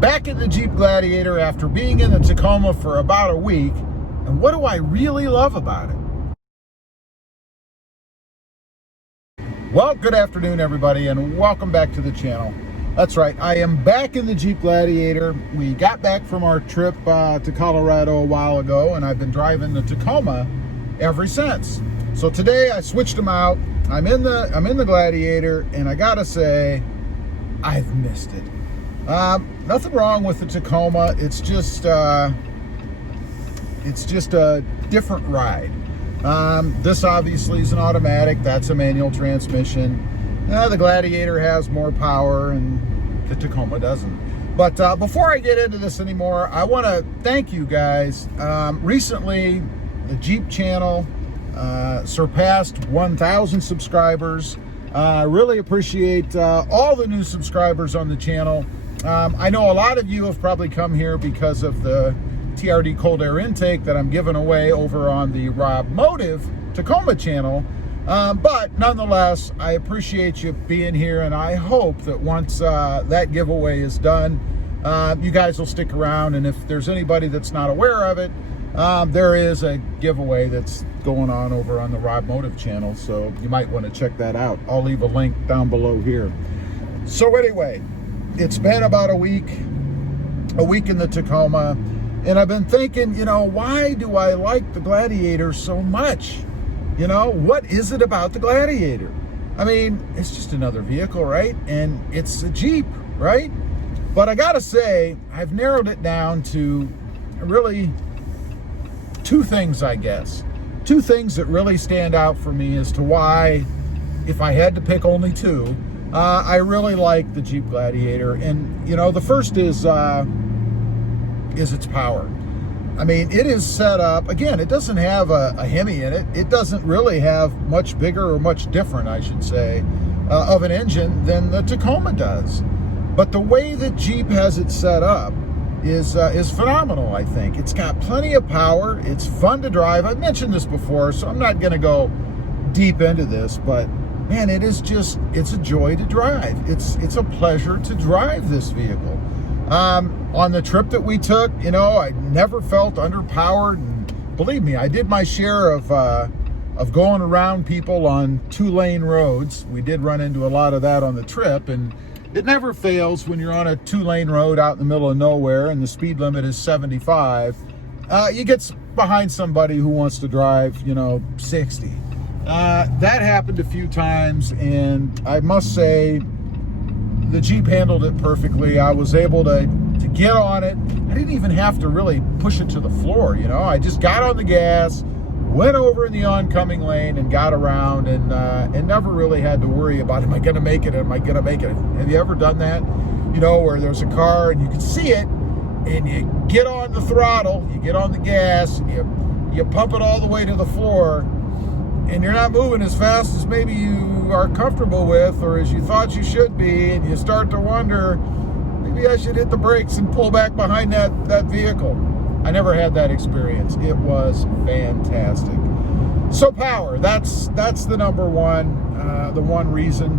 back in the Jeep Gladiator after being in the Tacoma for about a week. And what do I really love about it? Well, good afternoon, everybody, and welcome back to the channel. That's right, I am back in the Jeep Gladiator. We got back from our trip to Colorado a while ago, and I've been driving the Tacoma ever since. So today I switched them out. I'm in the Gladiator, and I gotta say, I've missed it. Nothing wrong with the Tacoma. It's just a different ride. This obviously is an automatic. That's a manual transmission. The Gladiator has more power and the Tacoma doesn't. But before I get into this anymore, I want to thank you guys. Recently, the Jeep channel surpassed 1,000 subscribers. I really appreciate all the new subscribers on the channel. I know a lot of you have probably come here because of the TRD cold air intake that I'm giving away over on the Rob Motive Tacoma channel. But nonetheless, I appreciate you being here, and I hope that once that giveaway is done, you guys will stick around. And if there's anybody that's not aware of it, there is a giveaway that's going on over on the Rob Motive channel, so you might want to check that out. I'll leave a link down below here. So anyway, it's been about a week in the Tacoma, and I've been thinking, why do I like the Gladiator so much? What is it about the Gladiator? I mean, it's just another vehicle, right? And it's a Jeep, right? But I gotta say, I've narrowed it down to really two things, I guess. Two things that really stand out for me as to why, if I had to pick only two, I really like the Jeep Gladiator. And, the first is its power. I mean, it is set up, again, it doesn't have a Hemi in it. It doesn't really have much bigger or much different, I should say, of an engine than the Tacoma does. But the way that Jeep has it set up is phenomenal, I think. It's got plenty of power. It's fun to drive. I've mentioned this before, so I'm not going to go deep into this, but man, it's a joy to drive. It's a pleasure to drive this vehicle. On the trip that we took, I never felt underpowered. And believe me, I did my share of going around people on 2-lane roads. We did run into a lot of that on the trip, and it never fails when you're on a 2-lane road out in the middle of nowhere and the speed limit is 75. You get behind somebody who wants to drive, 60. That happened a few times, and I must say the Jeep handled it perfectly. I was able to get on it. I didn't even have to really push it to the floor, I just got on the gas, went over in the oncoming lane and got around, and never really had to worry about, am I going to make it? Am I going to make it? Have you ever done that? Where there's a car and you can see it, and you get on the throttle, you get on the gas, and you pump it all the way to the floor, and you're not moving as fast as maybe you are comfortable with, or as you thought you should be, and you start to wonder, maybe I should hit the brakes and pull back behind that vehicle. I never had that experience. It was fantastic. So power, that's the number one, the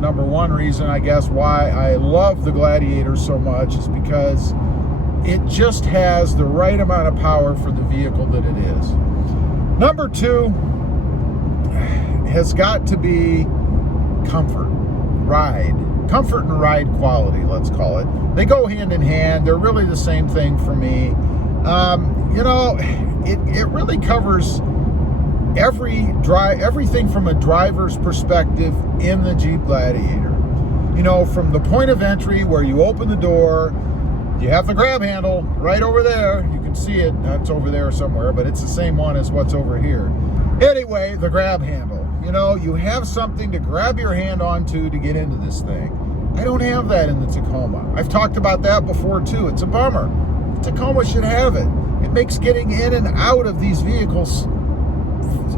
number one reason, I guess, why I love the Gladiator so much is because it just has the right amount of power for the vehicle that it is. Number two has got to be comfort and ride quality, let's call it. They go hand in hand. They're really the same thing for me. It really covers everything from a driver's perspective in the Jeep Gladiator. From the point of entry where you open the door, you have the grab handle right over there. You can see it. It's over there somewhere, but it's the same one as what's over here. Anyway, the grab handle. You have something to grab your hand onto to get into this thing. I don't have that in the Tacoma. I've talked about that before too. It's a bummer. The Tacoma should have it. It makes getting in and out of these vehicles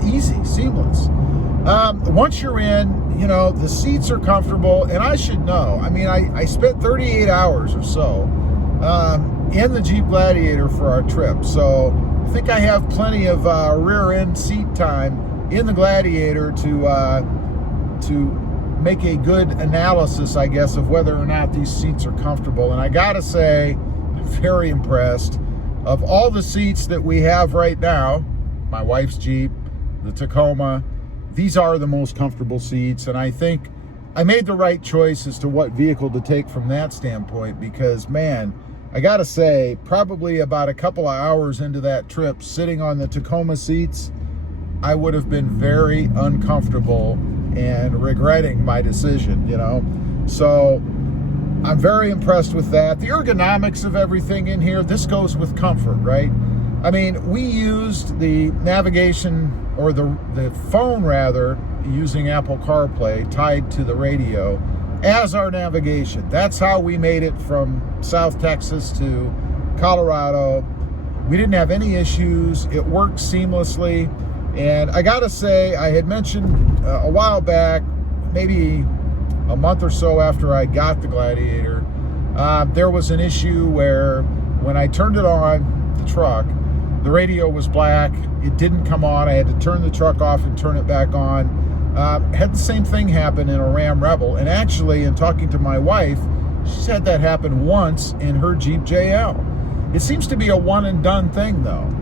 easy, seamless. Once you're in, the seats are comfortable, and I should know. I mean, I spent 38 hours or so in the Jeep Gladiator for our trip, so I think I have plenty of rear end seat time in the Gladiator to make a good analysis, I guess, of whether or not these seats are comfortable. And I gotta say, very impressed. Of all the seats that we have right now, my wife's Jeep, the Tacoma, these are the most comfortable seats, and I think I made the right choice as to what vehicle to take from that standpoint, because man, I gotta say, probably about a couple of hours into that trip, sitting on the Tacoma seats, I would have been very uncomfortable and regretting my decision, you know? So I'm very impressed with that. The ergonomics of everything in here, this goes with comfort, right? I mean, we used the navigation, or the phone rather, using Apple CarPlay tied to the radio as our navigation. That's how we made it from South Texas to Colorado. We didn't have any issues. It worked seamlessly. And I gotta say, I had mentioned a while back, maybe a month or so after I got the Gladiator, there was an issue where when I turned it on, the truck, the radio was black. It didn't come on. I had to turn the truck off and turn it back on. Had the same thing happen in a Ram Rebel. And actually, in talking to my wife, she's had that happen once in her Jeep JL. It seems to be a one and done thing though.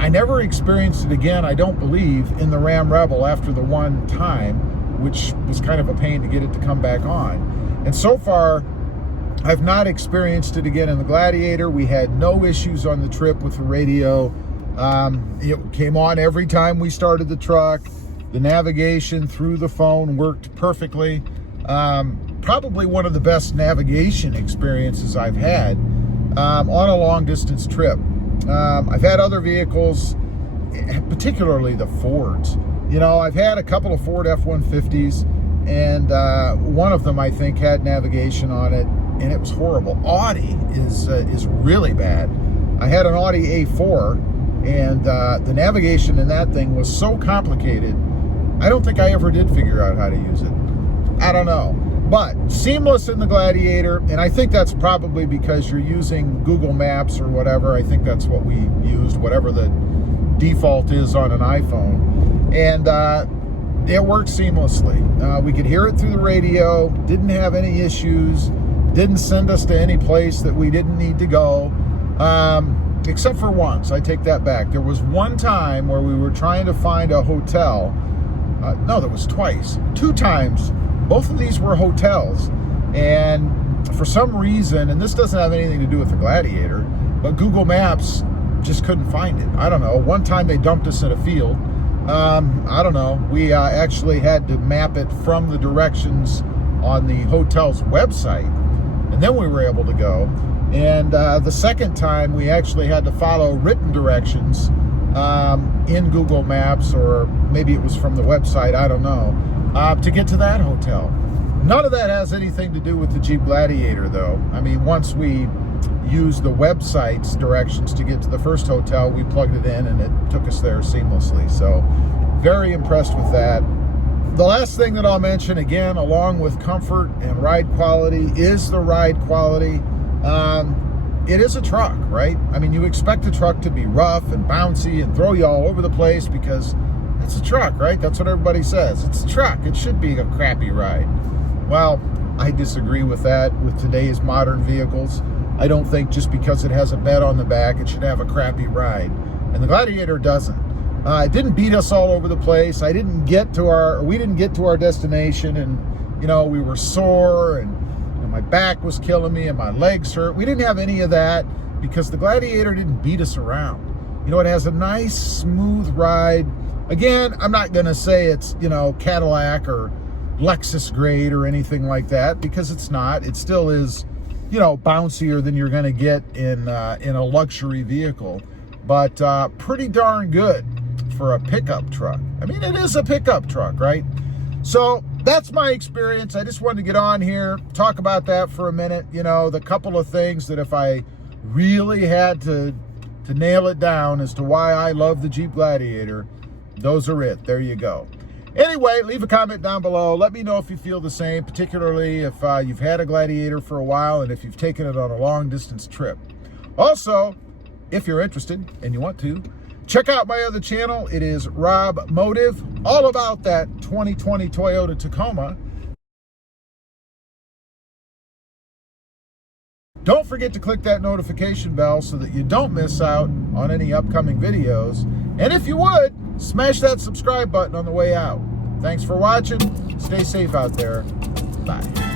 I never experienced it again, I don't believe, in the Ram Rebel after the one time, which was kind of a pain to get it to come back on. And so far, I've not experienced it again in the Gladiator. We had no issues on the trip with the radio. It came on every time we started the truck. The navigation through the phone worked perfectly. Probably one of the best navigation experiences I've had on a long distance trip. I've had other vehicles, particularly the Fords. You know, I've had a couple of Ford F-150s, and one of them I think had navigation on it, and it was horrible. Audi is really bad. I had an Audi A4, and the navigation in that thing was so complicated, I don't think I ever did figure out how to use it. I don't know. But seamless in the Gladiator, and I think that's probably because you're using Google Maps or whatever. I think that's what we used, whatever the default is on an iPhone. And it worked seamlessly. We could hear it through the radio, didn't have any issues, didn't send us to any place that we didn't need to go, except for once. I take that back. There was one time where we were trying to find a hotel. No, there was twice. 2 times. Both of these were hotels. And for some reason, and this doesn't have anything to do with the Gladiator, but Google Maps just couldn't find it. I don't know. One time they dumped us in a field. I don't know. We actually had to map it from the directions on the hotel's website, and then we were able to go. And the second time, we actually had to follow written directions in Google Maps, or maybe it was from the website, I don't know, to get to that hotel. None of that has anything to do with the Jeep Gladiator, though. I mean, once we used the website's directions to get to the first hotel, we plugged it in and it took us there seamlessly. So very impressed with that. The last thing that I'll mention, again, along with comfort and ride quality, is the ride quality. It is a truck, right? I mean, you expect a truck to be rough and bouncy and throw you all over the place because it's a truck, right? That's what everybody says. It's a truck. It should be a crappy ride. Well, I disagree with that with today's modern vehicles. I don't think just because it has a bed on the back, it should have a crappy ride. And the Gladiator doesn't. It didn't beat us all over the place. We didn't get to our destination, and you know, we were sore, and my back was killing me and my legs hurt. We didn't have any of that because the Gladiator didn't beat us around. You know, it has a nice smooth ride. Again, I'm not going to say it's, you know, Cadillac or Lexus grade or anything like that, because it's not. It still is, you know, bouncier than you're going to get in a luxury vehicle, but pretty darn good for a pickup truck. I mean, it is a pickup truck, right? So that's my experience. I just wanted to get on here, talk about that for a minute. You know, the couple of things that if I really had to nail it down as to why I love the Jeep Gladiator, those are it. There you go. Anyway, leave a comment down below. Let me know if you feel the same, particularly if you've had a Gladiator for a while and if you've taken it on a long distance trip. Also, if you're interested and you want to, check out my other channel. It is Rob Motive, all about that 2020 Toyota Tacoma. Don't forget to click that notification bell so that you don't miss out on any upcoming videos. And if you would, smash that subscribe button on the way out. Thanks for watching. Stay safe out there. Bye.